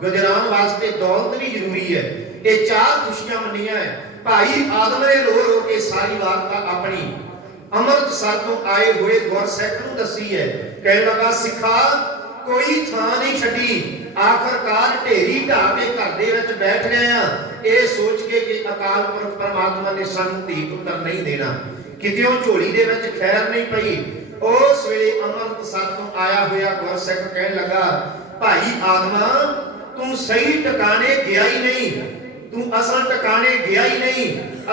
ਗੁਜ਼ਰਾਨ ਵਾਸਤੇ ਦੌਲਤ ਵੀ ਜ਼ਰੂਰੀ ਹੈ। ਇਹ ਚਾਰ ਖੁਸ਼ੀਆਂ ਮੰਨੀਆਂ ਹੈ। ਭਾਈ ਆਦਮ ਨੇ ਰੋ ਰੋ ਕੇ ਸਾਰੀ ਵਾਰਤਾ ਆਪਣੀ। ਅੰਮ੍ਰਿਤਸਰ ਤੋਂ ਆਏ ਹੋਏ ਗੁਰਸਿੱਖ ਨੂੰ ਦੱਸੀ ਹੈ। ਕਹਿਣ ਲੱਗਾ, ਸਿੱਖਾ, ਕੋਈ ਥਾਂ ਨਹੀਂ ਛੱਡੀ। ਆਖਰਕਾਰ ਢੇਰੀ ਢਾਹ ਕੇ ਘਰ ਦੇ ਵਿੱਚ ਬੈਠ ਗਏ ਆ ਇਹ ਸੋਚ ਕੇ ਕਿ ਅਕਾਲ ਪੁਰਖ ਪਰਮਾਤਮਾ ਨੇ ਸਾਨੂੰ ਧੀ ਪੁੱਤਰ ਨਹੀਂ ਦੇਣਾ। ਕਿਤੇੋਂ ਝੋਲੀ ਦੇ ਵਿੱਚ ਖੈਰ ਨਹੀਂ ਪਈ। ਉਸ ਵੇਲੇ ਅੰਮ੍ਰਿਤਸਰ ਤੋਂ ਆਇਆ ਹੋਇਆ ਗੁਰਸਿੱਖ ਕਹਿਣ ਲੱਗਾ, ਭਾਈ ਆਦਮਾ ਤੂੰ ਸਹੀ ਟਿਕਾਣੇ ਗਿਆ ਹੀ ਨਹੀਂ ਤੂੰ ਅਸਲ ਟਿਕਾਣੇ ਗਿਆ ਹੀ ਨਹੀਂ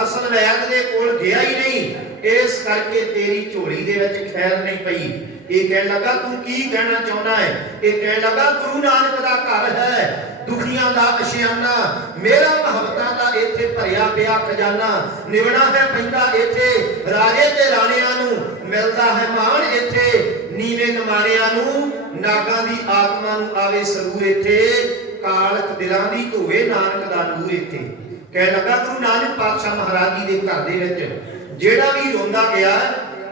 ਅਸਲ ਵੈਦ ਦੇ ਕੋਲ ਗਿਆ ਹੀ ਨਹੀਂ ਇਸ ਕਰਕੇ ਤੇਰੀ ਝੋਲੀ ਦੇ ਵਿੱਚ ਖੈਰ ਨਹੀਂ ਪਈ ਇਹ ਕਹਿਣ ਲੱਗਾ ਤੂੰ ਕੀ ਕਹਿਣਾ ਚਾਹੁੰਦਾ ਹੈ ਇਹ ਕਹਿਣ ਲੱਗਾ ਗੁਰੂ ਨਾਨਕ ਦਾ ਘਰ ਹੈ ਦੁਖੀਆਂ ਦਾ ਅਸ਼ਿਆਨਾ ਮੇਰਾ ਮਹਬਤਾਂ ਦਾ ਇੱਥੇ ਭਰਿਆ ਪਿਆ ਖਜ਼ਾਨਾ ਨਿਵਣਾ ਹੈ ਪੈਂਦਾ ਇੱਥੇ ਰਾਜੇ ਤੇ ਰਾਣਿਆਂ ਨੂੰ ਮਿਲਦਾ ਹੈ ਮਾਣ ਇੱਥੇ ਨੀਵੇਂ ਨਿਮਾਣਿਆਂ ਨੂੰ ਨਾਗਾਂ ਦੀ ਆਤਮਾ ਨੂੰ ਆਵੇ ਸਰੂਰ ਇੱਥੇ ਕਾਲਕ ਦਿਲਾਂ ਦੀ ਧੋਵੇ ਨਾਨਕ ਦਾ ਨੂਰ ਇੱਥੇ। ਕਹਿ ਲੱਗਾ ਗੁਰੂ ਨਾਨਕ ਪਾਤਸ਼ਾਹ ਮਹਾਰਾਜ ਜੀ ਦੇ ਘਰ ਦੇ ਵਿੱਚ, ਜਿਹੜਾ ਵੀ ਰੋਂਦਾ ਗਿਆ,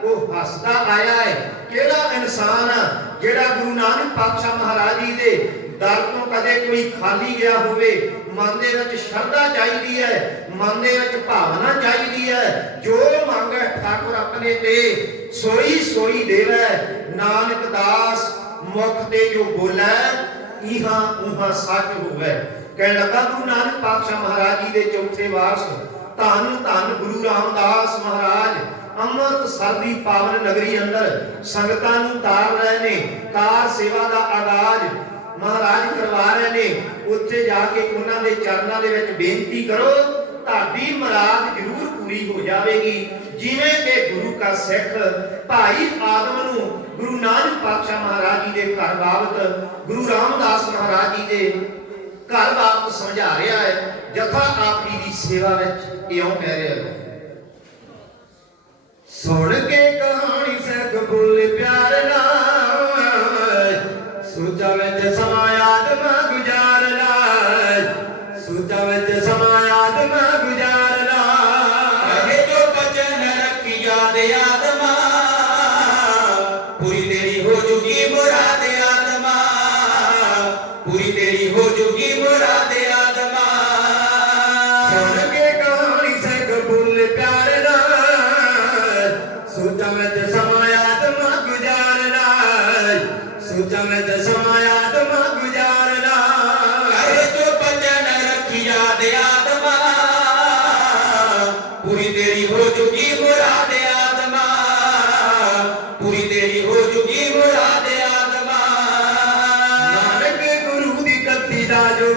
ਉਹ ਹੱਸਦਾ ਆਇਆ ਹੈ। ਕਿਹੜਾ ਇਨਸਾਨ ਆ ਜਿਹੜਾ ਗੁਰੂ ਨਾਨਕ ਪਾਤਸ਼ਾਹ ਮਹਾਰਾਜ ਜੀ ਦੇ ਦਰ ਤੋਂ ਕਦੇ ਕੋਈ ਖਾਲੀ ਗਿਆ ਹੋਵੇ? ਮਨ ਦੇ ਵਿੱਚ ਸ਼ਰਧਾ ਚਾਹੀਦੀ ਹੈ, ਮਨ ਦੇ ਵਿੱਚ ਭਾਵਨਾ ਚਾਹੀਦੀ ਹੈ। ਜੋ ਮੰਗੈ ਠਾਕੁਰ ਆਪਣੇ ਤੇ, ਸੋਈ ਸੋਈ ਦੇਵੈ। ਨਾਨਕ ਦਾਸ ਮੁਖ ਤੇ ਜੋ ਬੋਲੇ ਇਹਾਂ ਉਹਾਂ ਸੱਚ ਹੋਵੇ। ਕਹਿਣ ਲੱਗਾ ਗੁਰੂ ਨਾਨਕ ਪਾਤਸ਼ਾਹ ਮਹਾਰਾਜ ਜੀ ਦੇ ਚੌਥੇ ਵਾਰਸ, ਧੰਨ ਧੰਨ ਗੁਰੂ ਰਾਮਦਾਸ ਮਹਾਰਾਜ ਅੰਮ੍ਰਿਤਸਰ ਦੀ ਪਾਵਨ ਨਗਰੀ ਅੰਦਰ ਸੰਗਤਾਂ ਨੂੰ ਤਾਰ ਰਹੇ ਨੇ ਕਾਰ ਸੇਵਾ ਦਾ ਆਗਾਜ਼ ਮਹਾਰਾਜ ਕਰਵਾ ਰਹੇ ਨੇ। ਉੱਥੇ ਜਾ ਕੇ ਉਹਨਾਂ ਦੇ ਚਰਨਾਂ ਦੇ ਵਿੱਚ ਬੇਨਤੀ ਕਰੋ, ਤੁਹਾਡੀ ਮੁਰਾਦ ਜ਼ਰੂਰ ਪੂਰੀ ਹੋ ਜਾਵੇਗੀ। ਜਿਵੇਂ ਕਿ ਗੁਰੂ ਕਾ ਸਿੱਖ ਭਾਈ ਆਦਮ ਨੂੰ ਗੁਰੂ ਨਾਨਕ ਪਾਤਸ਼ਾਹ ਮਹਾਰਾਜ ਜੀ ਦੇ ਘਰ ਬਾਬਤ, ਗੁਰੂ ਰਾਮਦਾਸ ਮਹਾਰਾਜ ਜੀ ਦੇ ਘਰ ਬਾਬਤ ਸਮਝਾ ਰਿਹਾ ਹੈ, ਜਥਾ ਆਪ ਜੀ ਦੀ ਸੇਵਾ ਵਿੱਚ ਇਉਂ ਕਹਿ ਰਿਹਾ ਹੈ। ਸੁਣ ਕੇ ਕਹਾਣੀ ਸਿੱਖ ਬੋਲੇ ਪਿਆਰ ਨਾਲ ਸੋਚਾ ਵਿੱਚ ਸਮਾਂ ਆਤਮਾ ਗੁਜ਼ਾਰਨਾ ਸੋਚਾ ਵਿੱਚ ਸਮਾਂ ਆਤਮਾ ਗੁਜ਼ਾਰਨਾ ਕਹੇ ਜੋ ਬਚਨ ਰੱਖੀ ਯਾਦ ਆਤਮਾ ਗੁਜ਼ਾਰਨਾ। ਕਹੇ ਜੋ ਬਚਨ ਰੱਖੀ ਯਾਦ ਆਤਮਾ। ਪੂਰੀ ਤੇਰੀ ਹੋ ਹੋ ਜੂਗੀ ਮੁਰਾਦ ਆਤਮਾ। ਨਾਨਕ ਗੁਰੂ ਦੀ ਗੱਦੀ ਦਾ ਜੋ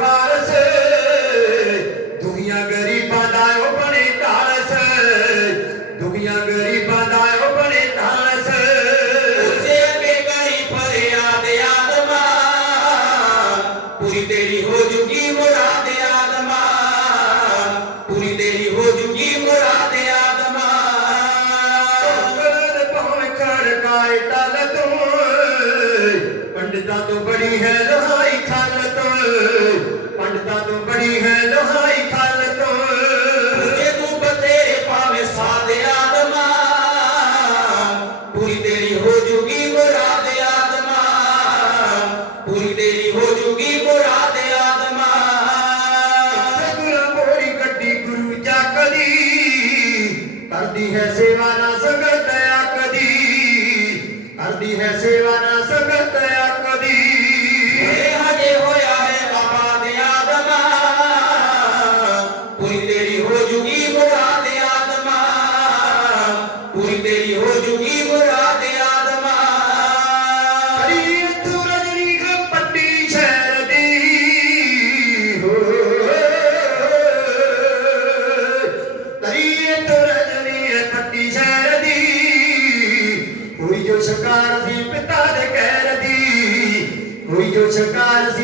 ਪੰਡਤਾਂ ਤੋਂ ਬੜੀ ਹੈ ਲੋਹਾਈ ਖਲ ਤੋਂ ਪੰਡਤਾਂ ਤੋਂ ਬੜੀ ਹੈ ਲੋਹਾਈ ਖਲ ਜੇ ਤੂੰ ਬਤੇਰੇ ਪਾਵੇਂ ਸਾਧ ਆਤਮਾ, ਪੂਰੀ ਤੇਰੀ ਹੋ ਜੂਗੀ ਮੁਰਾਦ ਆਤਮਾ। ਪੂਰੀ ਤੇਰੀ ਹੋ ਜੂਗੀ ਮੁਰਾਦ ਆਤਮਾ। ਗੁਰਾਂ ਬੋੜੀ ਗੱਡੀ ਗੁਰੂ ਚੱਕਦੀ ਕਰਦੀ ਹੈ ਸੇਵਾ ਨਾ ਸੰਗਤ ਆਕਦੀ ਕਰਦੀ ਹੈ ਸੇਵਾ ਨਾ ਪੂਰੀ ਤੇਰੀ ਹੋ ਜੂਗੀ ਮੁਰਾਦ ਆਤਮਾ ਕਰੀ ਤੂੰ ਰਜਨੀ ਪੱਟੀ ਸ਼ਹਿਰ ਦੀ। ਹੋ ਕਰੀ ਤੂੰ ਰਜਨੀ ਪੱਟੀ ਸ਼ਹਿਰ ਦੀ। ਕੋਈ ਜੋ ਸ਼ਿਕਾਰ ਸੀ ਪਿਤਾ ਦੇ ਕਹਿਰ ਦੀ। ਕੋਈ ਜੋ ਸ਼ਿਕਾਰ ਸੀ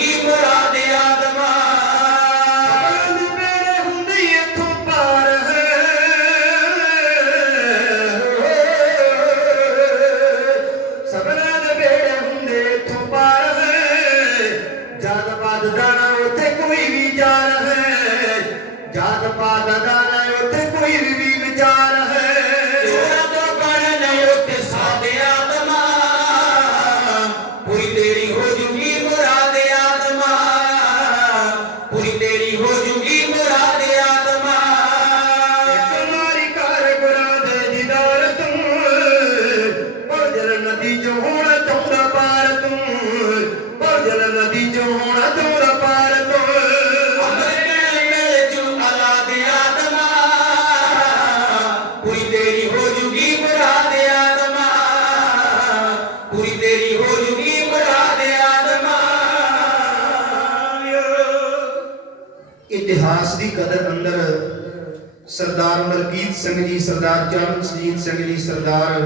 cara. ਇਤਿਹਾਸ ਦੀ ਕਦਰ ਅੰਦਰ ਸਰਦਾਰ ਮਲਕੀਤ ਸਿੰਘ ਜੀ ਸਰਦਾਰ ਚਰਨਜੀਤ ਸਿੰਘ ਜੀ ਸਰਦਾਰ